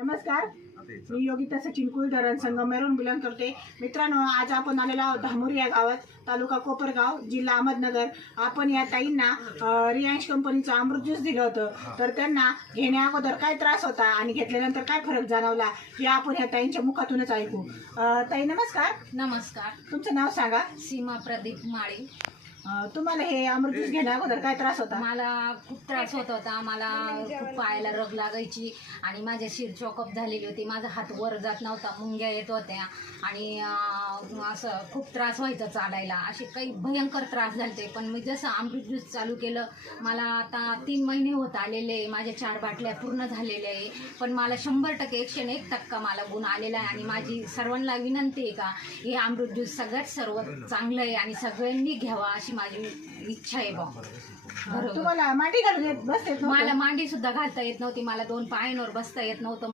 नमस्कार, मी योगिता सचिन कुलधरण संगमेरून बिलॉंग करते. मित्रांनो, आज आपण आलेलो आहोत धामोरी या गावात, तालुका कोपरगाव, जिल्हा अहमदनगर. आपण या ताईंना रियांश कंपनीचं अमृत ज्यूस दिलं होतं. तर त्यांना घेण्या अगोदर काय त्रास होता आणि घेतल्यानंतर काय फरक जाणवला हे आपण या ताईंच्या मुखातूनच ऐकू. ताई नमस्कार. नमस्कार. तुमचं नाव सांगा. सीमा प्रदीप माळी. तुम्हाला हे अमृत ज्यूस घेण्या अगोदर काय त्रास होता? मला खूप त्रास होत होता. मला खूप पायाला रग लागायची आणि माझे शिर चॉकअप झालेली होती. माझा हात वर जात नव्हता, मुंग्या येत होत्या आणि असं खूप त्रास व्हायचा चालायला. असे काही भयंकर त्रास झाले. पण मी जसं अमृत ज्यूस चालू केलं, मला आता 3 महिने होत आलेले. माझ्या 4 बाटल्या पूर्ण झालेल्या आहे. पण मला 100% 101% मला गुण आलेला आहे. आणि माझी सर्वांना विनंती आहे का हे अमृत ज्यूस सगळ्यात सर्व चांगलं आहे आणि सगळ्यांनी घ्यावा अशी माझी इच्छा आहे बा. तुम्हाला मांडी घालून बसते? मला मांडी सुद्धा घालता येत नव्हती. मला 2 पायांवर बसता येत नव्हतं.